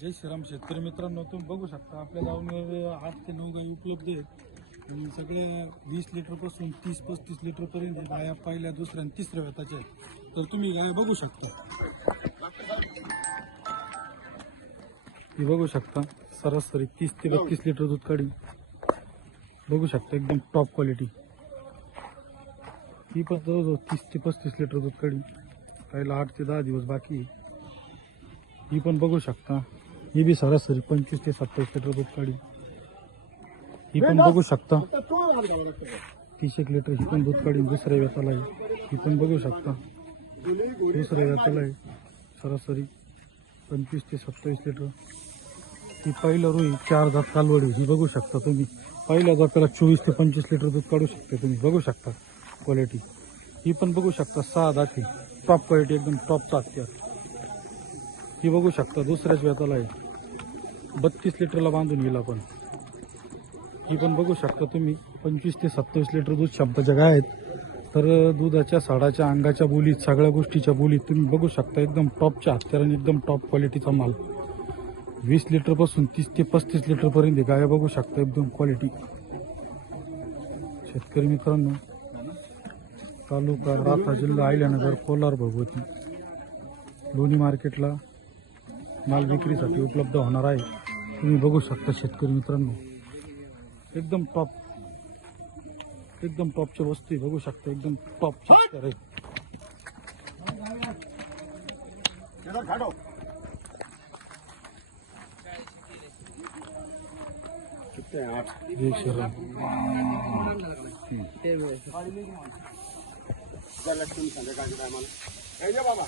जय श्रीराम शेतकरी मित्रांनो, तुम्ही बघू शकता आपल्या गावामध्ये 8 ते 9 गाई उपलब्ध आहेत आणि सगळ्या 20 लिटरपासून 30-35 लिटरपर्यंत गाया पहिल्या, दुसऱ्या आणि तिसऱ्या वेताच्या आहेत. तर तुम्ही गाय बघू शकता, ही बघू शकता सरासरी 30 ते 32 लिटर दूध काढी बघू शकता, एकदम टॉप क्वालिटी. ही पण जवळजवळ 30 ते 35 लिटर दूध काढी, पहिला 8 ते 10 दिवस बाकी आहे. ही पण बघू शकता, ही बी सरासरी 25 ते 27 लिटर दूध काढी. ही पण बघू शकता 30 लिटर ही पण दूध काढी दुसऱ्या वेताला आहे. ही पण बघू शकता दुसऱ्या वेताला आहे, सरासरी 25 ते 27 लिटर. ही पहिलं रोई 4 दात कालवडी, ही बघू शकता तुम्ही. पहिल्या दाताला 24 ते 25 लिटर दूध काढू शकता तुम्ही, बघू शकता क्वालिटी. ही पण बघू शकता 6 दाती, टॉप क्वालिटी, एकदम टॉपचा हत्यार. ही बघू शकता दुसऱ्याच वेताला आहे, 32 लिटरला बांधून येईल आपण. ही पण बघू शकता तुम्ही 25 ते 27 लिटर दूध क्षमताच्या गाय आहेत. तर दुधाच्या, साडाच्या, अंगाच्या बोलीत, सगळ्या गोष्टीच्या बोलीत तुम्ही बघू शकता एकदम टॉपच्या हत्याराने एकदम टॉप क्वालिटीचा माल. 20 लिटरपासून 30 ते 35 लिटरपर्यंत गाया बघू शकता, एकदम क्वालिटी. शेतकरी मित्रांनो, तालुका राथा, जिल्हा अहिल्यानगर, कोलार, भगवती, लोणी मार्केटला माल विक्रीसाठी उपलब्ध होणार आहे. तुम्ही बघू शकता शेतकरी मित्रांनो, एकदम टॉप, एकदम टॉपच्या वस्तू बघू शकता, एकदम टॉपच्या हत्यार आहे. जय श्रीराम. बाबा